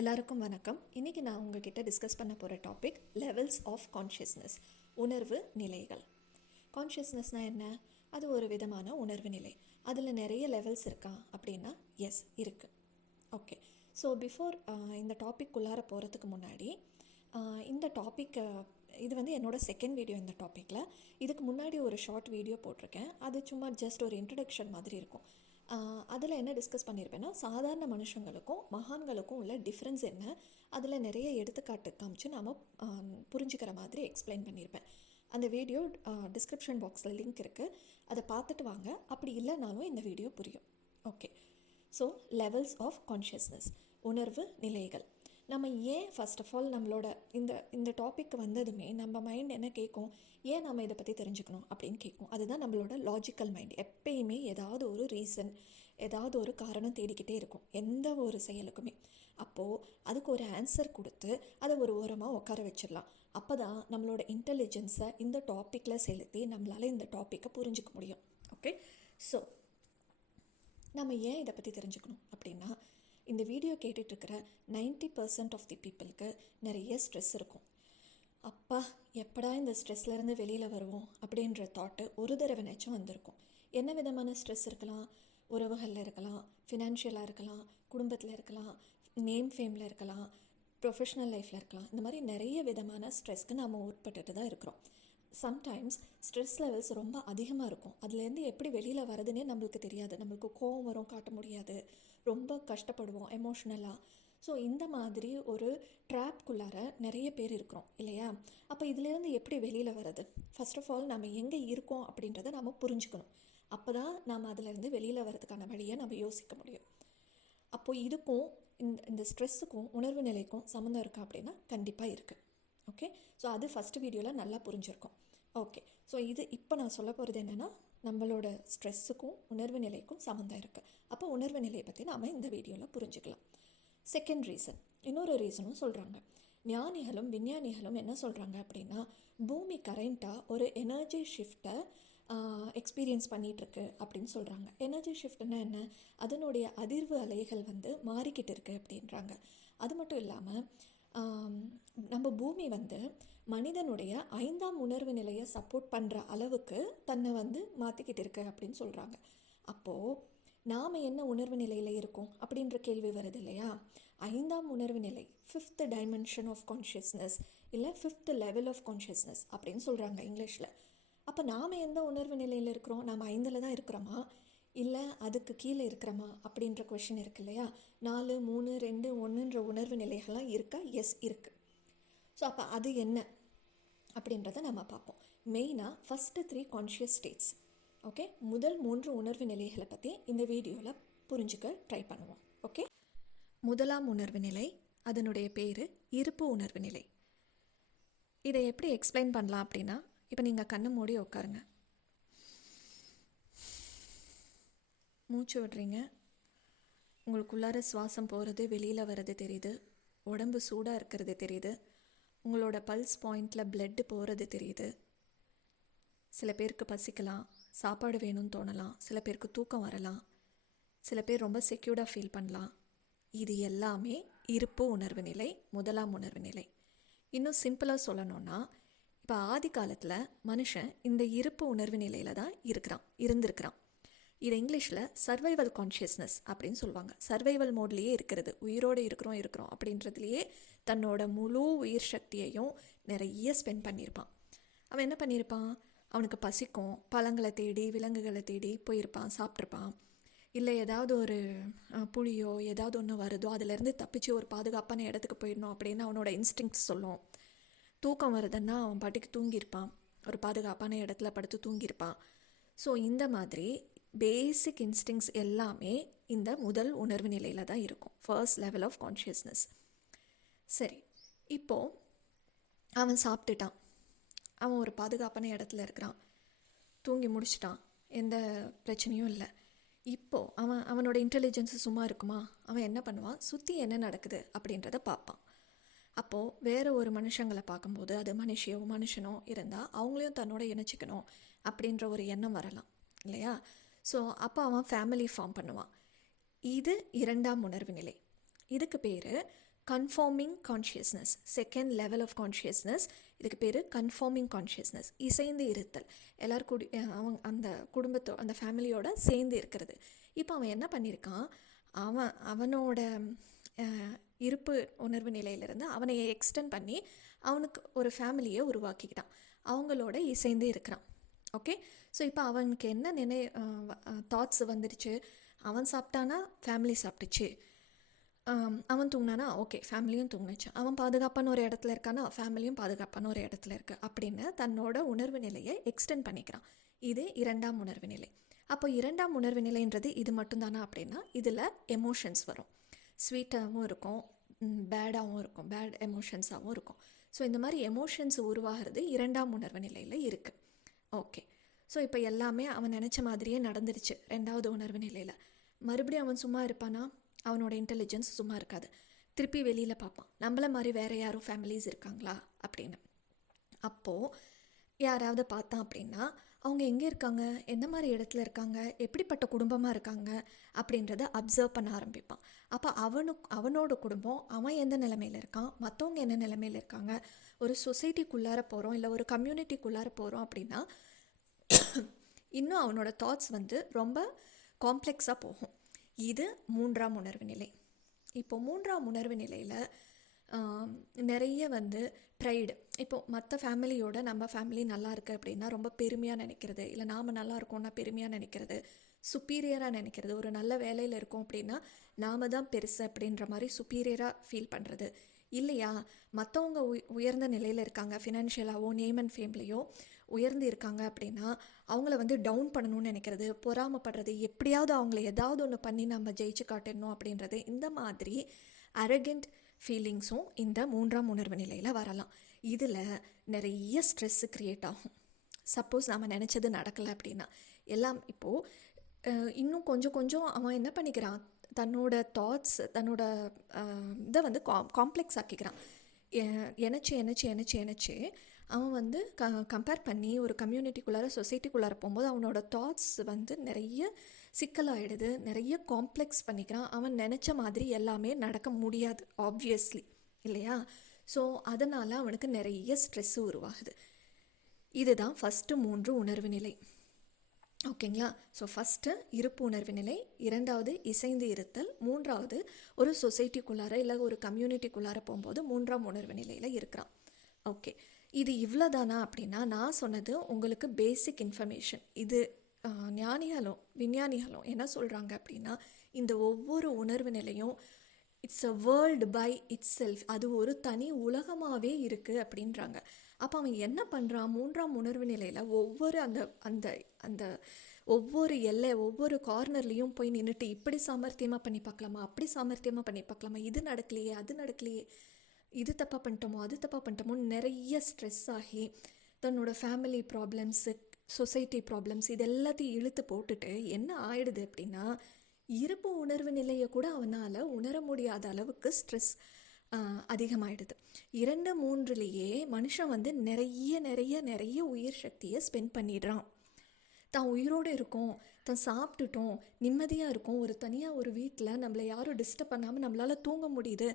எல்லாருக்கும் வணக்கம். இன்றைக்கி நான் உங்ககிட்ட டிஸ்கஸ் பண்ண போகிற டாபிக் லெவல்ஸ் ஆஃப் கான்ஷியஸ்னஸ், உணர்வு நிலைகள். கான்ஷியஸ்னஸ்னால் என்ன? அது ஒரு விதமான உணர்வு நிலை. அதில் நிறைய லெவல்ஸ் இருக்கா அப்படின்னா எஸ் இருக்குது. ஓகே, ஸோ பிஃபோர் இந்த டாபிக் உள்ளார போகிறதுக்கு முன்னாடி இந்த டாப்பிக்கை இது வந்து என்னோடய செகண்ட் வீடியோ. இந்த டாப்பிக்கில் இதுக்கு முன்னாடி ஒரு ஷார்ட் வீடியோ போட்டிருக்கேன். அது சும்மா ஜஸ்ட் ஒரு இன்ட்ரடக்ஷன் மாதிரி இருக்கும். அதில் என்ன டிஸ்கஸ் பண்ணியிருப்பேன்னா, சாதாரண மனுஷங்களுக்கும் மகான்களுக்கும் உள்ள டிஃப்ரென்ஸ் என்ன, அதில் நிறைய எடுத்துக்காட்டு காமிச்சு நாம் புரிஞ்சுக்கிற மாதிரி எக்ஸ்பிளைன் பண்ணியிருப்பேன். அந்த வீடியோ டிஸ்கிரிப்ஷன் பாக்ஸில் லிங்க் இருக்குது, அதை பார்த்துட்டு வாங்க. அப்படி இல்லைனாலும் இந்த வீடியோ புரியும். Okay, so levels of consciousness, உணர்வு நிலைகள். நம்ம ஏன் ஃபர்ஸ்ட் ஆஃப் ஆல் நம்மளோட இந்த டாபிக் வந்ததுமே நம்ம மைண்ட் என்ன கேட்கும், ஏன் நம்ம இதை பற்றி தெரிஞ்சுக்கணும் அப்படின்னு கேட்கும். அதுதான் நம்மளோட லாஜிக்கல் மைண்ட். எப்பயுமே ஏதாவது ஒரு ரீசன், ஏதாவது ஒரு காரணம் தேடிக்கிட்டே இருக்கும் எந்த ஒரு செயலுக்குமே. அப்போது அதுக்கு ஒரு ஆன்சர் கொடுத்து அதை ஒரு ஓரமாக உட்கார வச்சிடலாம். அப்போ தான் நம்மளோட இன்டெலிஜென்ஸை இந்த டாப்பிக்கில் செலுத்தி நம்மளால் இந்த டாப்பிக்கை புரிஞ்சிக்க முடியும். ஓகே, ஸோ நம்ம ஏன் இதை பற்றி தெரிஞ்சுக்கணும் அப்படின்னா, இந்த வீடியோ கேட்டுட்ருக்கிற 90% ஆஃப் தி பீப்புளுக்கு நிறைய ஸ்ட்ரெஸ் இருக்கும். அப்பா எப்படா இந்த ஸ்ட்ரெஸ்லேருந்து வெளியில் வருவோம் அப்படின்ற தாட்டு ஒரு தடவைனாச்சும் வந்திருக்கும். என்ன விதமான ஸ்ட்ரெஸ் இருக்கலாம்? உறவுகளில் இருக்கலாம், ஃபினான்ஷியலாக இருக்கலாம், குடும்பத்தில் இருக்கலாம், நேம் ஃபேமில் இருக்கலாம், ப்ரொஃபஷ்னல் லைஃப்பில் இருக்கலாம். இந்த மாதிரி நிறைய விதமான ஸ்ட்ரெஸ்க்கு நாம் உட்பட்டுட்டு தான் இருக்கிறோம். சம்டைம்ஸ் ஸ்ட்ரெஸ் லெவல்ஸ் ரொம்ப அதிகமாக இருக்கும். அதுலேருந்து எப்படி வெளியில் வரதுன்னே நம்மளுக்கு தெரியாது. நம்மளுக்கு கோவம் வரும், காட்ட முடியாது, ரொம்ப கஷ்டப்படுவோம் எமோஷ்னலாக. ஸோ இந்த மாதிரி ஒரு ட்ராப்குள்ளார நிறைய பேர் இருக்கிறோம் இல்லையா? அப்போ இதுலேருந்து எப்படி வெளியில் வர்றது? ஃபர்ஸ்ட் ஆஃப் ஆல் நம்ம எங்கே இருக்கோம் அப்படின்றத நம்ம புரிஞ்சுக்கணும். அப்போ தான் நம்ம அதிலேருந்து வெளியில் வர்றதுக்கான வழியை நம்ம யோசிக்க முடியும். அப்போது இதுக்கும் இந்த ஸ்ட்ரெஸ்ஸுக்கும் உணர்வு நிலைக்கும் சம்மந்தம் இருக்கா அப்படின்னா கண்டிப்பாக இருக்குது. ஓகே, ஸோ அது ஃபஸ்ட்டு வீடியோவில் நல்லா புரிஞ்சிருக்கும். ஓகே, ஸோ இப்போ நான் சொல்ல போகிறது என்னென்னா, நம்மளோட ஸ்ட்ரெஸ்ஸுக்கும் உணர்வு நிலைக்கும் சம்மந்தம் இருக்குது. அப்போ உணர்வு நிலையை பற்றி நாம் இந்த வீடியோவில் புரிஞ்சுக்கலாம். செகண்ட் ரீசன், இன்னொரு ரீசனும் சொல்கிறாங்க. ஞானிகளும் விஞ்ஞானிகளும் என்ன சொல்கிறாங்க அப்படின்னா, பூமி கரண்ட்டாக ஒரு எனர்ஜி ஷிஃப்ட்டை எக்ஸ்பீரியன்ஸ் பண்ணிகிட்ருக்கு அப்படின்னு சொல்கிறாங்க. எனர்ஜி ஷிஃப்ட்னா என்ன? அதனுடைய அதிர்வு அலைகள் வந்து மாறிக்கிட்டு இருக்குது அப்படின்றாங்க. அது மட்டும் இல்லாமல் நம்ம பூமி வந்து மனிதனுடைய 5ஆம் உணர்வு நிலையை சப்போர்ட் பண்ணுற அளவுக்கு தன்னை வந்து மாற்றிக்கிட்டு இருக்கு அப்படின்னு சொல்கிறாங்க. அப்போது நாம் என்ன உணர்வு நிலையில் இருக்கோம் அப்படின்ற கேள்வி வருது இல்லையா? 5ஆம் உணர்வு நிலை, 5th டைமென்ஷன் ஆஃப் கான்ஷியஸ்னஸ், இல்லை 5th லெவல் ஆஃப் கான்ஷியஸ்னஸ் அப்படின்னு சொல்கிறாங்க இங்கிலீஷில். அப்போ நாம் எந்த உணர்வு நிலையில் இருக்கிறோம்? நாம் 5ல் தான் இருக்கிறோமா, இல்லை அதுக்கு கீழே இருக்கிறோமா அப்படின்ற கொஷின் இருக்கு இல்லையா? 4, 3, 2, 1ன்ற உணர்வு நிலைகள்லாம் இருக்கா? எஸ், இருக்குது. ஸோ அப்போ அது என்ன அப்படின்றத நம்ம பார்ப்போம். மெயினாக ஃபஸ்ட்டு 3 கான்ஷியஸ் ஸ்டேட்ஸ். ஓகே, முதல் 3 உணர்வு நிலைகளை பற்றி இந்த வீடியோவில் புரிஞ்சுக்க ட்ரை பண்ணுவோம். ஓகே, முதலாம் உணர்வு நிலை, அதனுடைய பேர் இருப்பு உணர்வு நிலை. இதை எப்படி எக்ஸ்பிளைன் பண்ணலாம் அப்படின்னா, இப்போ நீங்கள் கண்ணு மூடி உட்காருங்க, மூச்சு விடுறீங்க, உங்களுக்குள்ளார சுவாசம் போகிறது வெளியில் வர்றது தெரியுது, உடம்பு சூடாக இருக்கிறது தெரியுது, உங்களோட பல்ஸ் பாயிண்டில் பிளட்டு போகிறது தெரியுது. சில பேருக்கு பசிக்கலாம், சாப்பாடு வேணும்னு தோணலாம், சில பேருக்கு தூக்கம் வரலாம், சில பேர் ரொம்ப செக்யூர்டாக ஃபீல் பண்ணலாம். இது எல்லாமே இருப்பு உணர்வு நிலை, முதலாம் உணர்வு நிலை. இன்னும் சிம்பிளாக சொல்லணும்னா, இப்போ ஆதி காலத்தில் மனுஷன் இந்த இருப்பு உணர்வு நிலையில் தான் இருந்திருக்கிறான். இது இங்கிலீஷில் சர்வைவல் கான்ஷியஸ்னஸ் அப்படின்னு சொல்லுவாங்க. சர்வைவல் மோட்லேயே இருக்கிறது, உயிரோடு இருக்கிறோம் அப்படின்றதுலையே தன்னோட முழு உயிர் சக்தியையும் நிறைய ஸ்பெண்ட் பண்ணியிருப்பான். அவன் என்ன பண்ணியிருப்பான்? அவனுக்கு பசிக்கும், பழங்களை தேடி விலங்குகளை தேடி போயிருப்பான், சாப்பிட்ருப்பான். இல்லை ஏதாவது ஒரு புலியோ ஏதாவது ஒன்று வருதோ அதிலேருந்து தப்பிச்சு ஒரு பாதுகாப்பான இடத்துக்கு போயிடணும் அப்படின்னு அவனோட இன்ஸ்டிங்க்ஸ் சொல்லும். தூக்கம் வருதுன்னா அவன் பாட்டுக்கு தூங்கியிருப்பான், ஒரு பாதுகாப்பான இடத்துல படுத்து தூங்கியிருப்பான். ஸோ இந்த மாதிரி பேசிக் இன்ஸ்டிங்ஸ் எல்லாமே இந்த முதல் உணர்வு நிலையில் தான் இருக்கும், ஃபர்ஸ்ட் லெவல் ஆஃப் கான்ஷியஸ்னஸ். சரி, இப்போது அவன் சாப்பிட்டுட்டான், அவன் ஒரு பாதுகாப்பான இடத்துல இருக்கிறான், தூங்கி முடிச்சிட்டான், எந்த பிரச்சனையும் இல்லை. இப்போது அவனோட இன்டெலிஜென்ஸு சும்மா இருக்குமா? அவன் என்ன பண்ணுவான்? சுற்றி என்ன நடக்குது அப்படின்றத பார்ப்பான். அப்போது வேறு ஒரு மனுஷங்களை பார்க்கும்போது, அது மனுஷனோ இருந்தால் அவங்களையும் தன்னோட இணைச்சிக்கணும் அப்படின்ற ஒரு எண்ணம் வரலாம் இல்லையா? ஸோ அப்போ அவன் ஃபேமிலி ஃபார்ம் பண்ணுவான். இது 2ஆம் உணர்வு நிலை. இதுக்கு பேர் conforming consciousness, second level of consciousness. இதுக்கு பேர் கன்ஃபார்மிங் கான்ஷியஸ்னஸ். இசைந்து இருத்தல், எல்லோரும் அவங்க அந்த அந்த ஃபேமிலியோட சேர்ந்து இருக்கிறது. இப்போ அவன் என்ன பண்ணியிருக்கான், அவனோட இருப்பு உணர்வு நிலையிலிருந்து அவனை எக்ஸ்டெண்ட் பண்ணி அவனுக்கு ஒரு ஃபேமிலியை உருவாக்கிக்கிட்டான், அவங்களோட இசைந்து இருக்கிறான். ஓகே, ஸோ இப்போ அவனுக்கு என்ன தாட்ஸ் வந்துடுச்சு, அவன் சாப்பிட்டானா ஃபேமிலி சாப்பிட்டுச்சு, அவன் தூங்கினானா ஓகே ஃபேமிலியும் தூங்கினுச்சு, அவன் பாதுகாப்பான ஒரு இடத்துல இருக்கானா ஃபேமிலியும் பாதுகாப்பான ஒரு இடத்துல இருக்குது அப்படின்னு தன்னோட உணர்வு நிலையை எக்ஸ்டெண்ட் பண்ணிக்கிறான். இது இரண்டாம் உணர்வு நிலை. அப்போ இரண்டாம் உணர்வு நிலைன்றது இது மட்டும்தானா அப்படின்னா இதில் எமோஷன்ஸ் வரும். ஸ்வீட்டாகவும் இருக்கும், பேடாகவும் இருக்கும், பேட் எமோஷன்ஸாகவும் இருக்கும். ஸோ இந்த மாதிரி எமோஷன்ஸ் உருவாகிறது இரண்டாம் உணர்வு நிலையில் இருக்குது. ஓகே, ஸோ இப்போ எல்லாமே அவன் நினச்ச மாதிரியே நடந்துருச்சு ரெண்டாவது உணர்வு நிலையில். மறுபடியும் அவன் சும்மா இருப்பானா, அவனோட இன்டெலிஜென்ஸ் சும்மா இருக்காது. திருப்பி வெளியில் பார்ப்பான், நம்மள மாதிரி வேறு யாரும் ஃபேமிலிஸ் இருக்காங்களா அப்படின்னு. அப்போது யாராவது பார்த்தான் அப்படின்னா அவங்க எங்கே இருக்காங்க, எந்த மாதிரி இடத்துல இருக்காங்க, எப்படிப்பட்ட குடும்பமாக இருக்காங்க அப்படின்றத அப்சர்வ் பண்ண ஆரம்பிப்பான். அப்போ அவனோட குடும்பம், அவன் எந்த நிலைமையில் இருக்கான், மற்றவங்க என்ன நிலைமையில் இருக்காங்க, ஒரு சொசைட்டிக்குள்ளார போகிறோம் இல்லை ஒரு கம்யூனிட்டிக்குள்ளார போகிறோம் அப்படின்னா இன்னும் அவனோட தாட்ஸ் ரொம்ப காம்ப்ளெக்ஸாக போகும். இது மூன்றாம் உணர்வு நிலை. இப்போ மூன்றாம் உணர்வு நிலையில் நிறைய ப்ரைடு, இப்போது மற்ற ஃபேமிலியோட நம்ம ஃபேமிலி நல்லா இருக்குது அப்படின்னா ரொம்ப பெருமையாக நினைக்கிறது, இல்லை நாம் நல்லா இருக்கோம்னா பெருமையாக நினைக்கிறது, சுப்பீரியராக நினைக்கிறது. ஒரு நல்ல வேலையில் இருக்கோம் அப்படின்னா நாம் தான் பெருசு அப்படின்ற மாதிரி சுப்பீரியராக ஃபீல் பண்ணுறது. இல்லையா, மற்றவங்க உயர்ந்த நிலையில் இருக்காங்க, ஃபினான்ஷியலாகவோ நேம் அண்ட் ஃபேம்லேயோ உயர்ந்து இருக்காங்க அப்படின்னா அவங்கள டவுன் பண்ணணும்னு நினைக்கிறது, பொறாமப்படுறது, எப்படியாவது அவங்கள ஏதாவது ஒன்று பண்ணி நம்ம ஜெயிச்சு காட்டிடணும் அப்படின்றது. இந்த மாதிரி அரகண்ட் ஃபீலிங்ஸும் இந்த மூன்றாம் உணர்வு நிலையில் வரலாம். இதில் நிறைய ஸ்ட்ரெஸ்ஸு க்ரியேட் ஆகும். சப்போஸ் நம்ம நினச்சது நடக்கலை அப்படின்னா எல்லாம் இப்போது இன்னும் கொஞ்சம் அவன் என்ன பண்ணிக்கிறான், தன்னோட தாட்ஸ் தன்னோட இதை காம்ப்ளெக்ஸ் ஆக்கிக்கிறான். எனச்சு அவன் கம்பேர் பண்ணி ஒரு கம்யூனிட்டிக்குள்ளார சொசைட்டிக்குள்ளார போகும்போது அவனோட தாட்ஸ் நிறைய சிக்கலாகிடுது, நிறைய காம்ப்ளெக்ஸ் பண்ணிக்கிறான். அவன் நினச்ச மாதிரி எல்லாமே நடக்க முடியாது ஆப்வியஸ்லி, இல்லையா? ஸோ அதனால் அவனுக்கு நிறைய ஸ்ட்ரெஸ்ஸு உருவாகுது. இதுதான் ஃபஸ்ட்டு 3 உணர்வு நிலை. ஓகேங்களா? ஸோ ஃபஸ்ட்டு இருப்பு உணர்வு நிலை, இரண்டாவது இசைந்து இருத்தல், மூன்றாவது ஒரு சொசைட்டிக்குள்ளார இல்லை ஒரு கம்யூனிட்டிக்குள்ளார போகும்போது மூன்றாம் உணர்வு நிலையில் இருக்கிறான். ஓகே, இது இவ்வளோதானா அப்படின்னா நான் சொன்னது உங்களுக்கு பேசிக் இன்ஃபர்மேஷன். இது ஞானிகளும் விஞ்ஞானிகளும் என்ன சொல்கிறாங்க அப்படின்னா இந்த ஒவ்வொரு உணர்வு நிலையும் it's a world by itself, அது ஒரு தனி உலகமாகவே இருக்குது அப்படின்றாங்க. அப்போ அவன் என்ன பண்ணுறான், மூன்றாம் உணர்வு நிலையில் ஒவ்வொரு அந்த அந்த அந்த ஒவ்வொரு எல்லை ஒவ்வொரு கார்னர்லேயும் போய் நின்றுட்டு இப்படி சாமர்த்தியமாக பண்ணி பார்க்கலாமா, அப்படி சாமர்த்தியமாக பண்ணி பார்க்கலாமா, இது நடக்கலையே அது நடக்கலையே, இது தப்பாக பண்ணிட்டோமோ அது தப்பாக பண்ணிட்டோமோ நிறைய ஸ்ட்ரெஸ் ஆகி தன்னோட ஃபேமிலி ப்ராப்ளம்ஸு சொசைட்டி ப்ராப்ளம்ஸ் இது எல்லாத்தையும் இழுத்து போட்டுட்டு என்ன ஆயிடுது அப்படின்னா இருப்பு உணர்வு நிலையை கூட அவனால் உணர முடியாத அளவுக்கு ஸ்ட்ரெஸ் அதிகமாகிடுது. 2-3லேயே மனுஷன் நிறைய நிறைய நிறைய உயிர் சக்தியை ஸ்பெண்ட் பண்ணிடுறான். தான் உயிரோடு இருக்கோம், தான் சாப்பிட்டுட்டோம், நிம்மதியாக இருக்கும், ஒரு தனியாக ஒரு வீட்டில் நம்மளை யாரும் டிஸ்டர்ப் பண்ணாமல் நம்மளால் தூங்க முடியுது,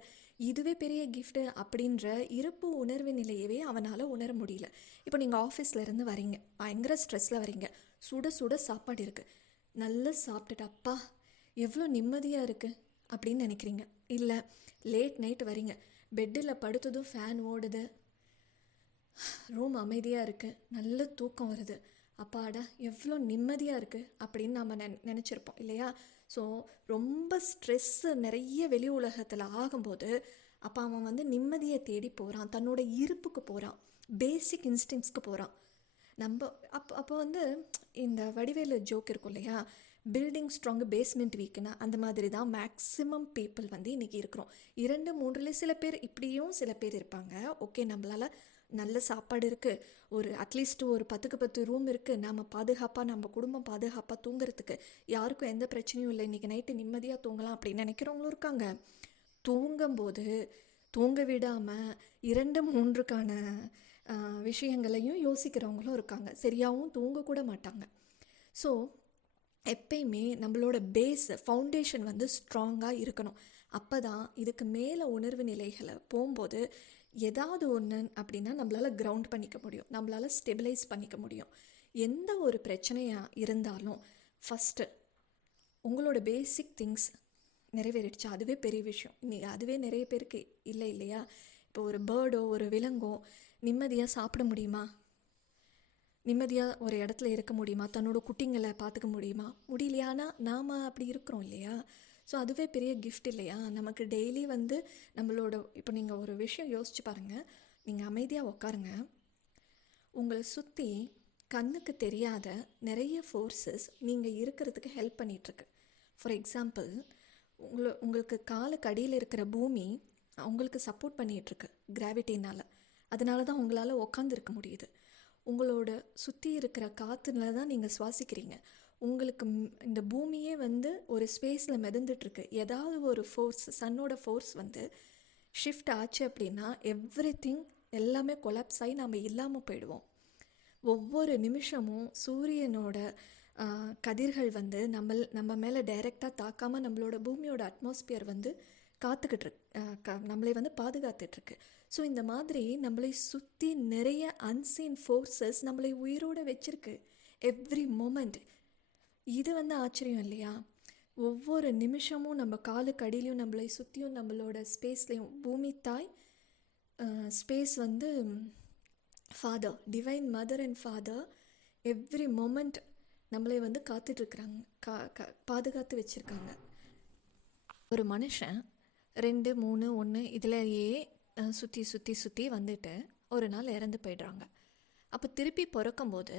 இதுவே பெரிய கிஃப்ட்டு அப்படின்ற இருப்பு உணர்வு நிலையவே அவனால் உணர முடியல. இப்போ நீங்கள் ஆஃபீஸ்லேருந்து வரீங்க, பயங்கர ஸ்ட்ரெஸ்ஸில் வரீங்க, சுட சுட சாப்பாடு இருக்குது, நல்லா சாப்பிட்டுட்டு அப்பா எவ்வளோ நிம்மதியாக இருக்குது அப்படின்னு நினைக்கிறீங்க. இல்லை லேட் நைட் வரீங்க, பெட்டில் படுத்ததும் ஃபேன் ஓடுது, ரூம் அமைதியாக இருக்குது, நல்ல தூக்கம் வருது, அப்பாடா எவ்வளோ நிம்மதியாக இருக்குது அப்படின்னு நம்ம நினச்சிருப்போம் இல்லையா? ஸோ ரொம்ப ஸ்ட்ரெஸ்ஸு நிறைய வெளி உலகத்தில் ஆகும்போது அப்போ அவன் நிம்மதியை தேடி போகிறான், தன்னோட இருப்புக்கு போகிறான், பேசிக் இன்ஸ்டிங்ஸ்க்கு போகிறான். நம்ம அப்போ இந்த வடிவேலு ஜோக் இருக்கும் இல்லையா, பில்டிங் ஸ்ட்ராங்கு பேஸ்மெண்ட் வீக்குன்னா அந்த மாதிரி தான் மேக்ஸிமம் பீப்புள் இன்றைக்கி இருக்கிறோம். 2-3ல் சில பேர் இப்படியும் சில பேர் இருப்பாங்க. ஓகே, நம்மளால் நல்ல சாப்பாடு இருக்குது, ஒரு அட்லீஸ்ட்டு ஒரு 10க்கு 10 ரூம் இருக்குது, நம்ம பாதுகாப்பாக நம்ம குடும்பம் பாதுகாப்பாக தூங்குறதுக்கு யாருக்கும் எந்த பிரச்சனையும் இல்லை, இன்றைக்கி நைட்டு நிம்மதியாக தூங்கலாம் அப்படின்னு நினைக்கிறவங்களும் இருக்காங்க. தூங்கும்போது தூங்க விடாமல் 2-3க்கான விஷயங்களையும் யோசிக்கிறவங்களும் இருக்காங்க. சரியாகவும் தூங்கக்கூட மாட்டாங்க. ஸோ எப்பயுமே நம்மளோட பேஸ் ஃபவுண்டேஷன் ஸ்ட்ராங்காக இருக்கணும். அப்போ தான் இதுக்கு மேலே உணர்வு நிலைகளை போகும்போது ஏதாவது ஒன்று அப்படின்னா நம்மளால் கிரவுண்ட் பண்ணிக்க முடியும், நம்மளால் ஸ்டெபிலைஸ் பண்ணிக்க முடியும். எந்த ஒரு பிரச்சனையாக இருந்தாலும் ஃபஸ்ட்டு உங்களோட பேசிக் திங்ஸ் நிறைவேறிடுச்சு, அதுவே பெரிய விஷயம். இன்னைக்கு அதுவே நிறைய பேருக்கு இல்லை இல்லையா? இப்போ ஒரு பேர்டோ ஒரு விலங்கோ நிம்மதியாக சாப்பிட முடியுமா? நிம்மதியாக ஒரு இடத்துல இருக்க முடியுமா? தன்னோட குட்டிங்களை பார்த்துக்க முடியுமா? முடியலையானா நாம் அப்படி இருக்கிறோம் இல்லையா? ஸோ அதுவே பெரிய கிஃப்ட் இல்லையா? நமக்கு டெய்லி வந்து நம்மளோட இப்போ நீங்கள் ஒரு விஷயம் யோசிச்சு பாருங்கள். நீங்கள் அமைதியாக உட்காருங்க. உங்களை சுற்றி கண்ணுக்கு தெரியாத நிறைய ஃபோர்ஸஸ் நீங்கள் இருக்கிறதுக்கு ஹெல்ப் பண்ணிகிட்ருக்கு. ஃபார் எக்ஸாம்பிள், உங்களுக்கு காலுக்கு அடியில் இருக்கிற பூமி உங்களுக்கு சப்போர்ட் பண்ணிகிட்ருக்கு கிராவிட்டினால். அதனால தான் உங்களால் உட்காந்துருக்க முடியுது. உங்களோட சுற்றி இருக்கிற காற்றுல தான் நீங்கள் சுவாசிக்கிறீங்க. உங்களுக்கு இந்த பூமியே வந்து ஒரு ஸ்பேஸில் மிதந்துட்டுருக்கு. ஏதாவது ஒரு ஃபோர்ஸ், சன்னோட ஃபோர்ஸ் வந்து ஷிஃப்ட் ஆச்சு அப்படின்னா எவ்ரிதிங் எல்லாமே கொலாப்ஸ் ஆகி நம்ம இல்லாமல் போயிடுவோம். ஒவ்வொரு நிமிஷமும் சூரியனோட கதிர்கள் வந்து நம்ம மேலே டைரெக்டாக தாக்காமல் நம்மளோட பூமியோட அட்மாஸ்பியர் வந்து நம்மளை வந்து பாதுகாத்துட்ருக்கு. ஸோ இந்த மாதிரி நம்மளை சுற்றி நிறைய அன்சீன் ஃபோர்ஸஸ் நம்மளை உயிரோடு வச்சுருக்கு எவ்ரி மோமெண்ட். இது வந்து ஆச்சரியம் இல்லையா? ஒவ்வொரு நிமிஷமும் நம்ம காலுக்கு அடியிலையும் நம்மளை சுற்றியும் நம்மளோட ஸ்பேஸ்லேயும் பூமி தாய், ஸ்பேஸ் வந்து father, divine mother and father every moment நம்மளை வந்து காத்துட்ருக்குறாங்க, பாதுகாத்து வச்சுருக்காங்க. ஒரு மனுஷன் 2, 3, 1 இதிலேயே சுற்றி சுற்றி சுற்றி வந்துட்டு ஒரு நாள் இறந்து போயிடுறாங்க. அப்போ திருப்பி பிறக்கும்போது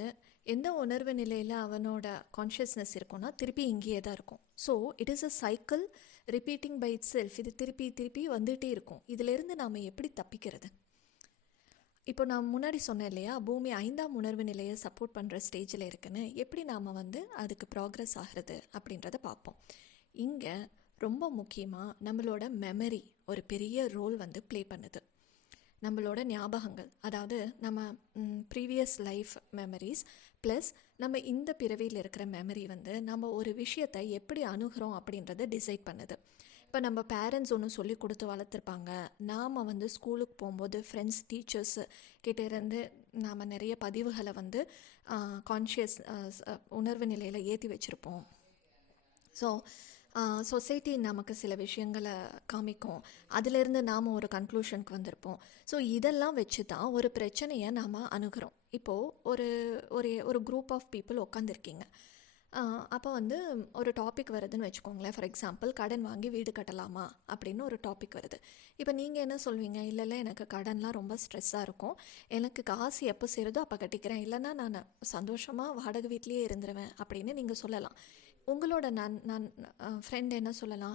எந்த உணர்வு நிலையில் அவனோட கான்ஷியஸ்னஸ் இருக்கும்னா திருப்பி இங்கேயே தான் இருக்கும். So it is a cycle repeating by itself. இது திருப்பி திருப்பி வந்துகிட்டே இருக்கும். இதிலேருந்து நாம் எப்படி தப்பிக்கிறது? இப்போ நான் முன்னாடி சொன்னேன் இல்லையா, பூமி 5ஆம் உணர்வு நிலையை சப்போர்ட் பண்ணுற ஸ்டேஜில் இருக்குன்னு. எப்படி நாம் வந்து அதுக்கு ப்ராக்ரஸ் ஆகிறது அப்படின்றத பார்ப்போம். இங்கே ரொம்ப முக்கியமாக நம்மளோட மெமரி ஒரு பெரிய ரோல் வந்து ப்ளே பண்ணுது. நம்மளோட ஞாபகங்கள், அதாவது நம்ம ப்ரீவியஸ் லைஃப் மெமரிஸ் ப்ளஸ் நம்ம இந்த பிறவியில் இருக்கிற மெமரி வந்து நம்ம ஒரு விஷயத்தை எப்படி அணுகிறோம் அப்படின்றத டிசைட் பண்ணுது. இப்போ நம்ம பேரண்ட்ஸ் ஒன்று சொல்லி கொடுத்து வளர்த்துருப்பாங்க. நாம் வந்து ஸ்கூலுக்கு போகும்போது ஃப்ரெண்ட்ஸ், டீச்சர்ஸ் கிட்டே இருந்து நாம் நிறைய பதிவுகளை வந்து கான்ஷியஸ் உணர்வு நிலையில் ஏற்றி வச்சுருப்போம். ஸோ சொசைட்டி நமக்கு சில விஷயங்களை காமிக்கும், அதிலிருந்து நாம் ஒரு கன்க்ளூஷனுக்கு வந்திருப்போம். ஸோ இதெல்லாம் வச்சு தான் ஒரு பிரச்சனையை நாம் அணுகிறோம். இப்போது ஒரு ஒரு ஒரு குரூப் ஆஃப் பீப்புள் உட்காந்துருக்கீங்க. அப்போ வந்து ஒரு டாபிக் வருதுன்னு வச்சுக்கோங்களேன். ஃபார் எக்ஸாம்பிள், கடன் வாங்கி வீடு கட்டலாமா அப்படின்னு ஒரு டாபிக் வருது. இப்போ நீங்கள் என்ன சொல்வீங்க? இல்லை எனக்கு கடன்லாம் ரொம்ப ஸ்ட்ரெஸ்ஸாக இருக்கும், எனக்கு காசு எப்போ சேருதோ அப்போ கட்டிக்கிறேன், இல்லைன்னா நான் சந்தோஷமாக வாடகை வீட்லேயே இருந்துருவேன் அப்படின்னு நீங்கள் சொல்லலாம். உங்களோட நான் ஃப்ரெண்ட் என்ன சொல்லலாம்?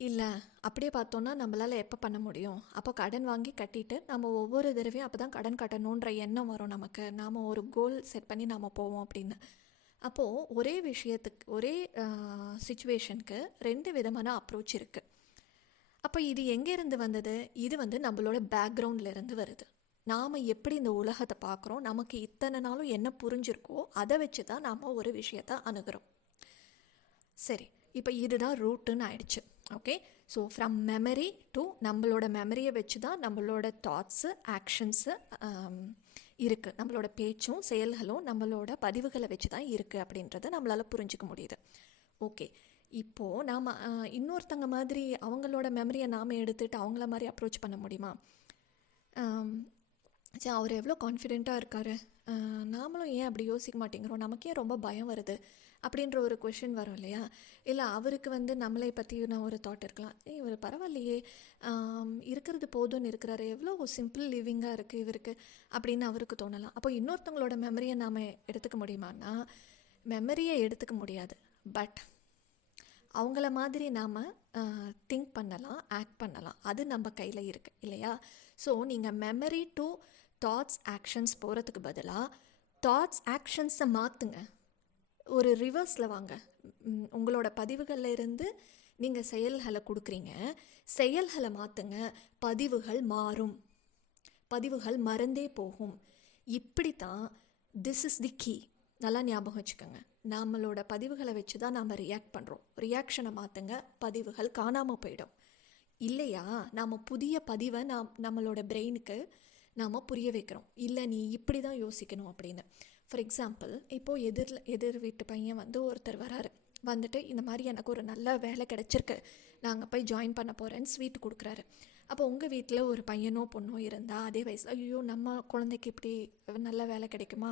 இல்லை, அப்படியே பார்த்தோன்னா நம்மளால் எப்போ பண்ண முடியும்? அப்போ கடன் வாங்கி கட்டிட்டு நம்ம ஒவ்வொரு தடவையும் அப்போ தான் கடன் கட்டணுன்ற எண்ணம் வரும் நமக்கு. நாம் ஒரு கோல் செட் பண்ணி நாம் போவோம் அப்படின்னு. அப்போது ஒரே விஷயத்துக்கு, ஒரே சிச்சுவேஷனுக்கு 2 விதமான அப்ரோச் இருக்குது. அப்போ இது எங்கேருந்து வந்தது? இது வந்து நம்மளோட பேக்ரவுண்ட்லேருந்து வருது. நாம் எப்படி இந்த உலகத்தை பார்க்குறோம், நமக்கு இத்தனை நாளும் என்ன புரிஞ்சிருக்கோ அதை வச்சு தான் நாம் ஒரு விஷயத்தை அணுகிறோம். சரி, இப்போ இதுதான் ரூட்டுன்னு ஆயிடுச்சு. Okay, so from memory to நம்மளோட மெமரியை வச்சு தான் நம்மளோட தாட்ஸு, ஆக்ஷன்ஸு இருக்குது. நம்மளோட பேச்சும் செயல்களும் நம்மளோட பதிவுகளை வச்சு தான் இருக்குது அப்படின்றத நம்மளால் புரிஞ்சிக்க முடியுது. ஓகே, இப்போது நாம் இன்னொருத்தங்க மாதிரி அவங்களோட மெமரியை நாம் எடுத்துகிட்டு அவங்கள மாதிரி அப்ரோச் பண்ண முடியுமா? சரி, அவர் எவ்வளோ கான்ஃபிடெண்ட்டாக இருக்கார், நாமளும் ஏன் அப்படி யோசிக்க மாட்டேங்கிறோம், நமக்கே ரொம்ப பயம் வருது அப்படின்ற ஒரு கொஷின் வரும் இல்லையா? இல்லை, அவருக்கு வந்து நம்மளை பற்றின ஒரு தாட் இருக்கலாம். இவர் பரவாயில்லையே, இருக்கிறது போதும்னு இருக்கிறாரு, எவ்வளோ சிம்பிள் லிவிங்காக இருக்குது இவருக்கு அப்படின்னு அவருக்கு தோணலாம். அப்போ இன்னொருத்தவங்களோட மெமரியை நாம் எடுத்துக்க முடியுமான்னா மெமரியை எடுத்துக்க முடியாது. பட் அவங்கள மாதிரி நாம் திங்க் பண்ணலாம், ஆக்ட் பண்ணலாம். அது நம்ம கையில் இருக்குது இல்லையா? ஸோ நீங்கள் மெமரி டு தாட்ஸ், ஆக்ஷன்ஸ் போகிறதுக்கு பதிலாக தாட்ஸ், ஆக்ஷன்ஸை மாற்றுங்க. ஒரு ரிவர்ஸில் வாங்க. உங்களோட பதிவுகளில் இருந்து நீங்கள் செயல்களை கொடுக்குறீங்க, செயல்களை மாற்றுங்க, பதிவுகள் மாறும், பதிவுகள் மறந்தே போகும். இப்படி தான் திஸ் இஸ் தி கீ. நல்லா ஞாபகம் வச்சுக்கோங்க. நம்மளோட பதிவுகளை வச்சு தான் நாம் ரியாக்ட் பண்ணுறோம். ரியாக்ஷனை மாற்றுங்க, பதிவுகள் காணாமல் போயிடும். இல்லையா, நாம் புதிய பதிவை நம்மளோட பிரெயினுக்கு நாம் புரிய வைக்கிறோம். இல்லை நீ இப்படி தான் யோசிக்கணும் அப்படின்னு. ஃபார் எக்ஸாம்பிள், இப்போது எதிர் வீட்டு பையன் வந்து ஒருத்தர் வராரு, வந்துட்டு இந்த மாதிரி எனக்கு ஒரு நல்ல வேலை கிடச்சிருக்கு, நாங்கள் போய் ஜாயின் பண்ண போகிறேன்னு ஸ்வீட் கொடுக்குறாரு. அப்போ உங்கள் வீட்டில் ஒரு பையனோ பொண்ணோ இருந்தால் அதே வயசில், ஐயோ நம்ம குழந்தைக்கு இப்படி நல்ல வேலை கிடைக்குமா,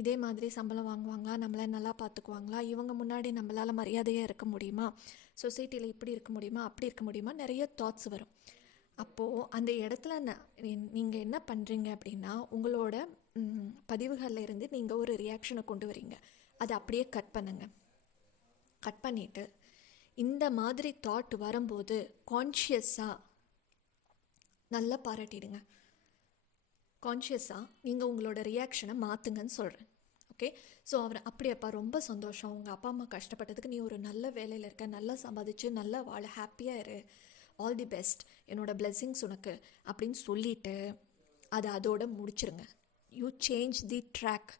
இதே மாதிரி சம்பளம் வாங்குவாங்களா, நம்மளை நல்லா பார்த்துக்குவாங்களா, இவங்க முன்னாடி நம்மளால் மரியாதையாக இருக்க முடியுமா, சொசைட்டியில் இப்படி இருக்க முடியுமா, அப்படி இருக்க முடியுமா, நிறைய தாட்ஸ் வரும். அப்போது அந்த இடத்துல நீங்கள் என்ன பண்ணுறீங்க அப்படின்னா, உங்களோட பதிவுகளில் இருந்து நீங்கள் ஒரு ரியாக்ஷனை கொண்டு வரீங்க. அதை அப்படியே கட் பண்ணுங்க. கட் பண்ணிவிட்டு இந்த மாதிரி தாட் வரும்போது கான்ஷியஸாக நல்லா பாராட்டிடுங்க. கான்ஷியஸாக நீங்கள் உங்களோட ரியாக்ஷனை மாற்றுங்கன்னு சொல்கிறேன். ஓகே, ஸோ அவர் அப்படியப்பா ரொம்ப சந்தோஷம், உங்கள் அப்பா அம்மா கஷ்டப்பட்டதுக்கு நீ ஒரு நல்ல வேலையில் இருக்க, நல்லா சம்பாதிச்சு நல்லா வாழ, ஹாப்பியாக இரு, ஆல் தி பெஸ்ட், என்னோட பிளெஸிங்ஸ் உனக்கு அப்படின்னு சொல்லிவிட்டு அதை அதோட முடிச்சிருங்க. You change the track.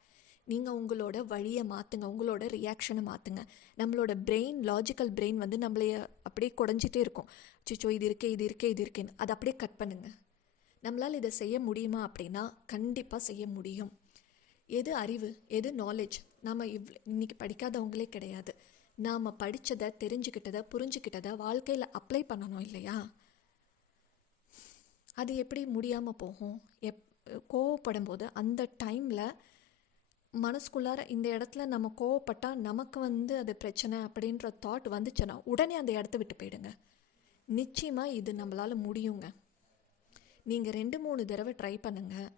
நீங்கள் உங்களோட வழியை மாற்றுங்க, உங்களோட ரியாக்ஷனை மாற்றுங்க. நம்மளோட பிரெயின், லாஜிக்கல் பிரெயின் வந்து நம்மளைய அப்படியே குறைஞ்சிட்டே இருக்கும். சிச்சோ இது இருக்கே இது இருக்கே இது இருக்கேன்னு. அதை அப்படியே கட் பண்ணுங்கள். நம்மளால் இதை செய்ய முடியுமா அப்படின்னா கண்டிப்பாக செய்ய முடியும். எது அறிவு, எது நாலேஜ்? நாம் இன்றைக்கி படிக்காதவங்களே கிடையாது. நாம் படித்ததை, தெரிஞ்சுக்கிட்டதை, புரிஞ்சுக்கிட்டதை வாழ்க்கையில் அப்ளை பண்ணணும் இல்லையா? அது எப்படி முடியாமல் போகும்? கோவப்படும் போது அந்த டைமில் மனசுக்குள்ளார இந்த இடத்துல நம்ம கோவப்பட்டால் நமக்கு வந்து அது பிரச்சனை அப்படின்ற தாட் வந்துச்சுன்னா உடனே அந்த இடத்த விட்டு போயிடுங்க. நிச்சயமாக இது நம்மளால் முடியுங்க. நீங்கள் 2-3 தடவை ட்ரை பண்ணுங்கள்.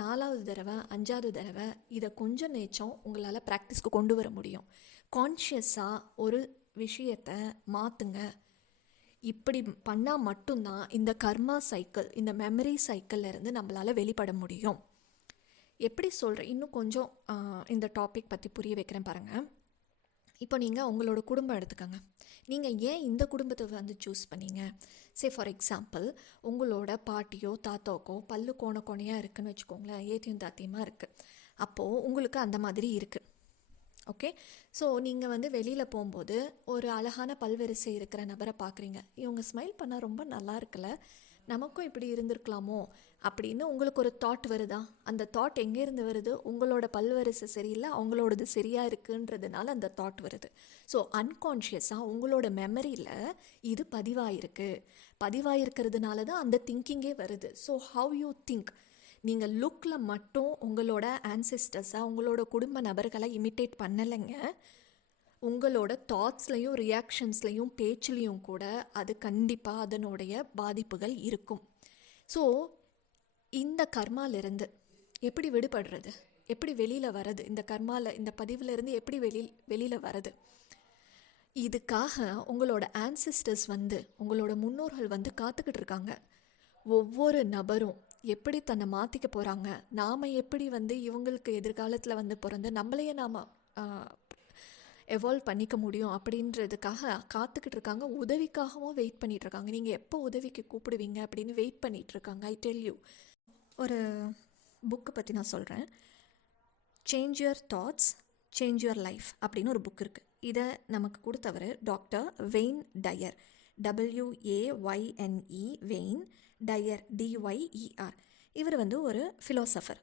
4வது தடவை 5வது தடவை இதை கொஞ்சம் நேச்சம் உங்களால் ப்ராக்டிஸ்க்கு கொண்டு வர முடியும். கான்ஷியஸாக ஒரு விஷயத்தை மாற்றுங்க. இப்படி பண்ணால் மட்டும்தான் இந்த கர்மா சைக்கிள், இந்த மெமரி சைக்கிள்லேருந்து நம்மளால் வெளிப்பட முடியும். எப்படி சொல்கிறேன், இன்னும் கொஞ்சம் இந்த டாபிக் பற்றி புரிய வைக்கிறேன் பாருங்கள். இப்போ நீங்கள் உங்களோட குடும்பம் எடுத்துக்கோங்க. நீங்கள் ஏன் இந்த குடும்பத்தை வந்து சூஸ் பண்ணீங்க? ஃபார் எக்ஸாம்பிள், உங்களோட பாட்டியோ தாத்தாக்கோ பல்லு கோணையாக இருக்குதுன்னு வச்சுக்கோங்களேன், ஏத்தியும் தாத்தியமாக இருக்குது. அப்போது உங்களுக்கு அந்த மாதிரி இருக்குது. ஓகே, ஸோ நீங்கள் வந்து வெளியில் போகும்போது ஒரு அழகான பல்வரிசை இருக்கிற நபரை பார்க்குறீங்க. இவங்க ஸ்மைல் பண்ணால் ரொம்ப நல்லா இருக்குல்ல, நமக்கும் இப்படி இருந்திருக்கலாமோ அப்படின்னு உங்களுக்கு ஒரு தாட் வருதா? அந்த தாட் எங்கேருந்து வருது? உங்களோட பல்வரிசை சரியில்லை, அவங்களோடது சரியாக இருக்குன்றதுனால அந்த தாட் வருது. ஸோ அன்கான்ஷியஸாக உங்களோட மெமரியில் இது பதிவாயிருக்கிறதுனால தான் அந்த திங்கிங்கே வருது. ஸோ ஹவ் யூ திங்க், நீங்கள் லுக்கில் மட்டும் உங்களோட ஆன்செஸ்டர்ஸாக, உங்களோட குடும்ப நபர்களை இமிட்டேட் பண்ணலைங்க. உங்களோட தாட்ஸ்லையும், ரியாக்ஷன்ஸ்லையும், பேச்சுலேயும் கூட அது கண்டிப்பாக அதனுடைய பாதிப்புகள் இருக்கும். ஸோ இந்த கர்மாலிருந்து எப்படி விடுபடுறது, எப்படி வெளியில் வர்றது, இந்த கர்மாவில், இந்த பதிவிலிருந்து எப்படி வெளியில் வர்றது? இதுக்காக உங்களோட ஆன்செஸ்டர்ஸ் வந்து, உங்களோட முன்னோர்கள் வந்து காத்துக்கிட்டு இருக்காங்க. ஒவ்வொரு நபரும் எப்படி தன்னை மாற்றிக்க போகிறாங்க, நாம் எப்படி வந்து இவங்களுக்கு எதிர்காலத்தில் வந்து பிறந்து நம்மளையே நாம் எவால்வ் பண்ணிக்க முடியும் அப்படின்றதுக்காக காத்துக்கிட்டு இருக்காங்க. உதவிக்காகவும் வெயிட் பண்ணிகிட்ருக்காங்க. நீங்கள் எப்போ உதவிக்கு கூப்பிடுவீங்க அப்படின்னு வெயிட் பண்ணிகிட்ருக்காங்க. ஐ டெல் யூ, ஒரு புக்கு பற்றி நான் சொல்கிறேன். Change your thoughts, change your life அப்படின்னு ஒரு புக் இருக்குது. இதை நமக்கு கொடுத்தவர் doctor Wayne Dyer, WAYNE, Wayne Dyer, DYER. இவர் வந்து ஒரு ஃபிலோசஃபர்.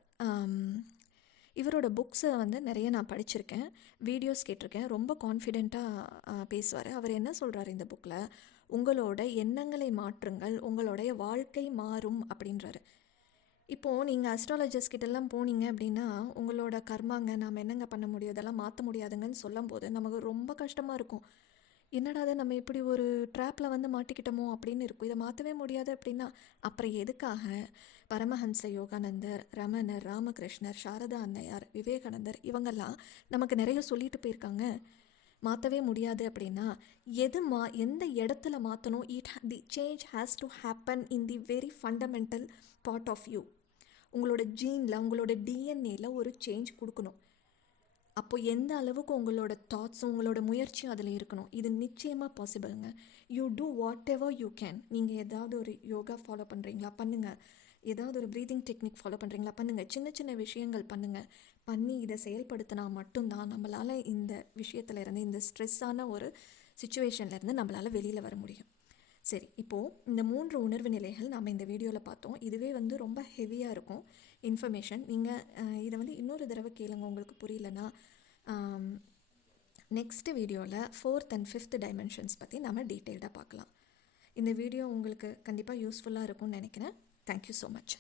இவரோட புக்ஸை வந்து நிறைய நான் படிச்சிருக்கேன், வீடியோஸ் கேட்டிருக்கேன். ரொம்ப கான்ஃபிடெண்ட்டாக பேசுவார். அவர் என்ன சொல்கிறார் இந்த புக்கில், உங்களோட எண்ணங்களை மாற்றுங்கள், உங்களுடைய வாழ்க்கை மாறும் அப்படின்றாரு. இப்போது நீங்கள் அஸ்ட்ராலஜர்ஸ் கிட்டெல்லாம் போனீங்க அப்படின்னா, உங்களோட கர்மாங்க, நாம் என்னங்க பண்ண முடியும், இதெல்லாம் மாற்ற முடியாதுங்கன்னு சொல்லும் போது நமக்கு ரொம்ப கஷ்டமாக இருக்கும். என்னடா அது, நம்ம இப்படி ஒரு ட்ராப்பில் வந்து மாட்டிக்கிட்டோமோ அப்படின்னு இருக்கும். இதை மாற்றவே முடியாது அப்படின்னா அப்புறம் எதுக்காக பரமஹன்ச யோகானந்தர், ரமணர், ராமகிருஷ்ணர், சாரதா அன்னையார், விவேகானந்தர் இவங்கெல்லாம் நமக்கு நிறைய சொல்லிட்டு போயிருக்காங்க. மாற்றவே முடியாது அப்படின்னா எந்த இடத்துல மாற்றணும்? The change has to happen in the very fundamental part of you. உங்களோட ஜீனில், உங்களோட டிஎன்ஏல ஒரு சேஞ்ச் கொடுக்கணும். அப்போது எந்த அளவுக்கு உங்களோட தாட்ஸும் உங்களோட முயற்சியும் அதில் இருக்கணும். இது நிச்சயமாக பாசிபிளுங்க. You do whatever you can. நீங்கள் ஏதாவது ஒரு யோகா ஃபாலோ பண்ணுறீங்களா, பண்ணுங்கள். ஏதாவது ஒரு ப்ரீதிங் டெக்னிக் ஃபாலோ பண்ணுறீங்களா? பண்ணுங்கள். சின்ன சின்ன விஷயங்கள் பண்ணுங்கள். பண்ணி இதை செயல்படுத்தினா மட்டும்தான் நம்மளால் இந்த விஷயத்துலேருந்து, இந்த ஸ்ட்ரெஸ்ஸான ஒரு சுச்சுவேஷன்லேருந்து நம்மளால் வெளியில் வர முடியும். சரி, இப்போது இந்த 3 உணர்வு நிலைகள் நாம் இந்த வீடியோவில் பார்த்தோம். இதுவே ரொம்ப ஹெவியாக இருக்கும் இன்ஃபர்மேஷன். நீங்கள் இதை இன்னொரு தடவை கேளுங்க, உங்களுக்கு புரியலன்னா. நெக்ஸ்ட்டு வீடியோவில் 4th and 5th டைமென்ஷன்ஸ் பற்றி நம்ம டீட்டெயில்டாக பார்க்கலாம். இந்த வீடியோ உங்களுக்கு கண்டிப்பாக யூஸ்ஃபுல்லாக இருக்கும்னு நினைக்கிறேன். Thank you so much.